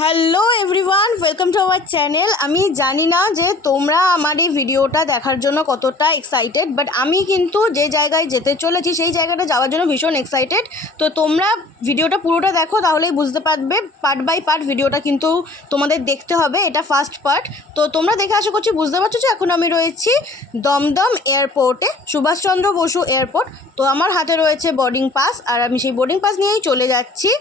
Hello everyone, welcome to our channel. আমি জানি না যে তোমরা আমার এই ভিডিওটা দেখার জন্য কতটা এক্সাইটেড, বাট আমি কিন্তু যে জায়গায় যেতে চলেছি সেই জায়গাটা যাওয়ার জন্য ভীষণ এক্সাইটেড। তো তোমরা ভিডিওটা পুরোটা দেখো, তাহলেই বুঝতে পারবে। পার্ট বাই পার্ট ভিডিওটা কিন্তু তোমাদের দেখতে হবে, এটা ফার্স্ট পার্ট। তো তোমরা দেখে আশা করছি বুঝতে পারছো যে এখন আমি রয়েছি দমদম এয়ারপোর্টে, সুভাষচন্দ্র বসু এয়ারপোর্ট। তো আমার হাতে রয়েছে বোর্ডিং পাস, আর আমি সেই বোর্ডিং পাস নিয়েই চলে যাচ্ছি।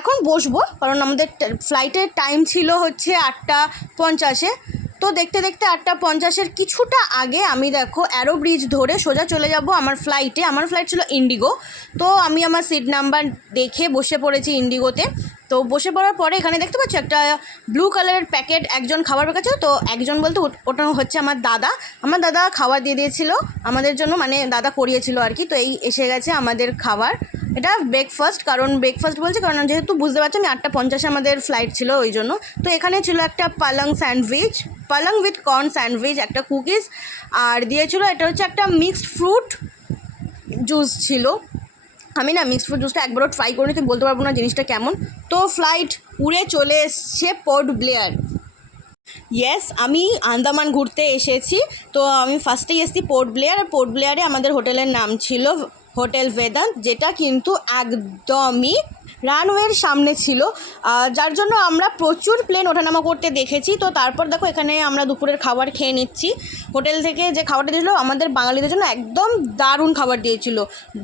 এখন বসবো, কারণ আমাদের ফ্লাইটের টাইম ছিল হচ্ছে 8:50। তো দেখতে দেখতে 8:50 কিছুটা আগে আমি দেখো অ্যারো ব্রিজ ধরে সোজা চলে যাব আমার ফ্লাইটে। আমার ফ্লাইট ছিল ইন্ডিগো। তো আমি আমার সিট নাম্বার দেখে বসে পড়েছি ইন্ডিগোতে। তো বসে পড়ার পরে এখানে দেখতে পাচ্ছ একটা ব্লু কালারের প্যাকেট একজন খাবার পেয়েছে। তো একজন বলতে ওটা হচ্ছে আমার দাদা। আমার দাদা খাবার দিয়ে দিয়েছিল আমাদের জন্য, মানে দাদা করিয়েছিল আর কি। তো এই এসে গেছে আমাদের খাবার। এটা ব্রেকফাস্ট, কারণ ব্রেকফাস্ট বলছে কারণ যেহেতু বুঝতে পারছো আমি 8:50 আমাদের ফ্লাইট ছিল ওই জন্য। তো এখানে ছিল একটা পালং স্যান্ডউইচ, পালং উইথ কর্ন স্যান্ডউইচ, একটা কুকিজ, আর দিয়েছিল এটা হচ্ছে একটা মিক্সড ফ্রুট জুস ছিল। আমি না মিক্সড ফ্রুট জুসটা একবারও ট্রাই করিনি, তুই বলতে পারবো না জিনিসটা কেমন। তো ফ্লাইট উড়ে চলে এসছে পোর্ট ব্লেয়ার। ইয়েস, আমি আন্দামান ঘুরতে এসেছি। তো আমি ফার্স্টেই এসেছি পোর্ট ব্লেয়ার। আর পোর্ট ব্লেয়ারে আমাদের হোটেলের নাম ছিল হোটেল বেদান্ত, যেটা কিন্তু একদমই রানওয়ের সামনে ছিল, যার জন্য আমরা প্রচুর প্লেন ওঠানামা করতে দেখেছি। তো তারপর দেখো এখানে আমরা দুপুরের খাবার খেয়ে নিচ্ছি। হোটেল থেকে যে খাবারটা দিয়েছিলো আমাদের বাঙালিদের জন্য একদম দারুণ খাবার দিয়েছিল।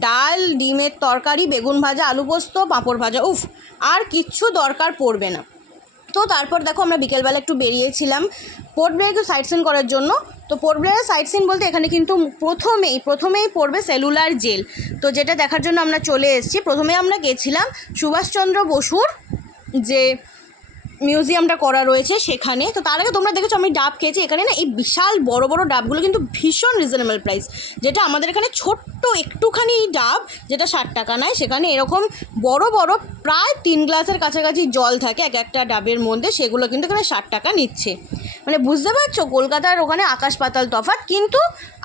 ডাল, ডিমের তরকারি, বেগুন ভাজা, আলু পোস্ত, পাঁপড় ভাজা, উফ, আর কিচ্ছু দরকার পড়বে না। তো তারপর দেখো আমরা বিকেলবেলা একটু বেরিয়েছিলাম পোর্ট ব্লেয়ার একটু সাইট সিন করার জন্য। তো পোর্ট ব্লেয়ারের সাইট সিন বলতে এখানে কিন্তু প্রথমেই পড়বে সেলুলার জেল। তো যেটা দেখার জন্য আমরা চলে এসেছি। প্রথমে আমরা গেছিলাম সুভাষচন্দ্র বসুর যে মিউজিয়ামটা করা রয়েছে সেখানে। তো তার আগে তোমরা দেখেছো আমি ডাব খেয়েছি। এখানে না এই বিশাল বড় বড় ডাবগুলো কিন্তু ভীষণ রিজনেবল প্রাইস, যেটা আমাদের এখানে ছোট্ট একটুখানি ডাব যেটা 60 টাকা নেয়, সেখানে এরকম বড় বড় প্রায় 3 গ্লাসের কাছাকাছি জল থাকে এক একটা ডাবের মধ্যে, সেগুলো কিন্তু এখানে 60 টাকা নিচ্ছে। মানে বুঝতে পারছো কলকাতার ওখানে আকাশ পাতাল তফাৎ। কিন্তু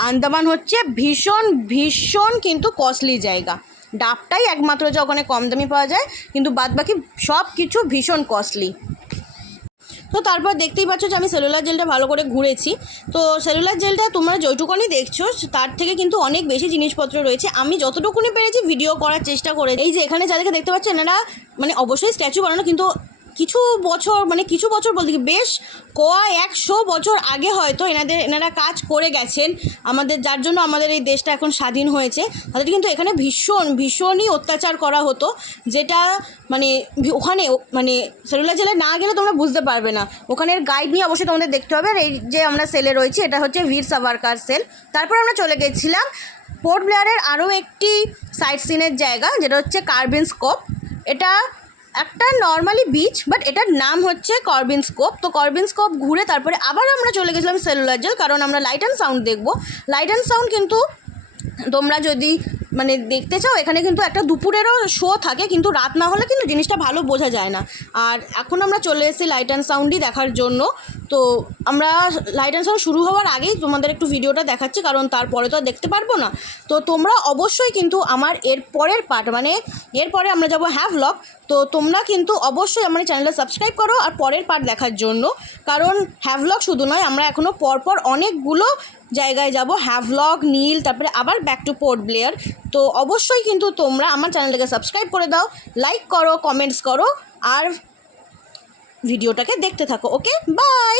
আন্দামান হচ্ছে ভীষণ ভীষণ কিন্তু কস্টলি জায়গা। ডাবটাই একমাত্র যে ওখানে কম দামি পাওয়া যায়, কিন্তু বাদবাকি সব কিছু ভীষণ কস্টলি। তো তারপর দেখতেই পাচ্ছ যে আমি সেলুলার জেলটা ভালো করে ঘুরেছি। তো সেলুলার জেলটা তোমরা যেটুকুনি দেখছো তার থেকে কিন্তু অনেক বেশি জিনিসপত্র রয়েছে। আমি যতটুকুনি পেরেছি ভিডিও করার চেষ্টা করে। এই যে এখানে যাদেরকে দেখতে পাচ্ছ এনারা মানে অবশ্যই স্ট্যাচু বানানো, কিন্তু কিছু বছর বলতে কি বেশ 100 বছর আগে হয়তো এনারা কাজ করে গেছেন আমাদের, যার জন্য আমাদের এই দেশটা এখন স্বাধীন হয়েছে। তাদের কিন্তু এখানে ভীষণই অত্যাচার করা হতো, যেটা মানে ওখানে মানে সেলুলার জেলে না গেলে তোমরা বুঝতে পারবে না। ওখানের গাইড নিয়ে অবশ্যই তোমাদের দেখতে হবে। আর এই যে আমরা সেলে রয়েছি এটা হচ্ছে বীর সাভারকার সেল। তারপর আমরা চলে গেছিলাম পোর্ট ব্লেয়ারের আরও একটি সাইট সিনের জায়গা, যেটা হচ্ছে কার্বিনস কোভ। এটা একটা নর্মালি বিচ, বাট এটার নাম হচ্ছে কর্বিনস কোভ। তো কর্বিনস কোভ ঘুরে তারপরে আবার আমরা চলে গেছিলাম সেলুলার জেল, কারণ আমরা লাইট অ্যান্ড সাউন্ড দেখবো। লাইট অ্যান্ড সাউন্ড কিন্তু তোমরা যদি মানে দেখতে চাও এখানে কিন্তু একটা দুপুরেরও শো থাকে, কিন্তু রাত না হলে কিন্তু জিনিসটা ভালো বোঝা যায় না। আর এখন আমরা চলে এসেছি লাইট অ্যান্ড সাউন্ডই দেখার জন্য। তো আমরা লাইট অ্যান্ড সাউন্ড শুরু হওয়ার আগেই তোমাদের একটু ভিডিওটা দেখাচ্ছি, কারণ তারপরে তো আর দেখতে পারবো না। তো তোমরা অবশ্যই কিন্তু আমার এরপরের পার্ট মানে এরপরে আমরা যাবো হ্যাভলগ। তো তোমরা কিন্তু অবশ্যই আমার চ্যানেলটা সাবস্ক্রাইব করো আর পরের পার্ট দেখার জন্য, কারণ হ্যাভলগ শুধু নয়, আমরা এখনও পরপর অনেকগুলো জায়গায় যাব, হ্যাভলগ, নীল, তারপরে আবার ব্যাক টু পোর্ট ব্লেয়ার। তো অবশ্যই কিন্তু তোমরা আমার চ্যানেলটাকে সাবস্ক্রাইব করে দাও, লাইক করো, কমেন্টস করো, আর ভিডিওটাকে দেখতে থাকো। ওকে, বাই।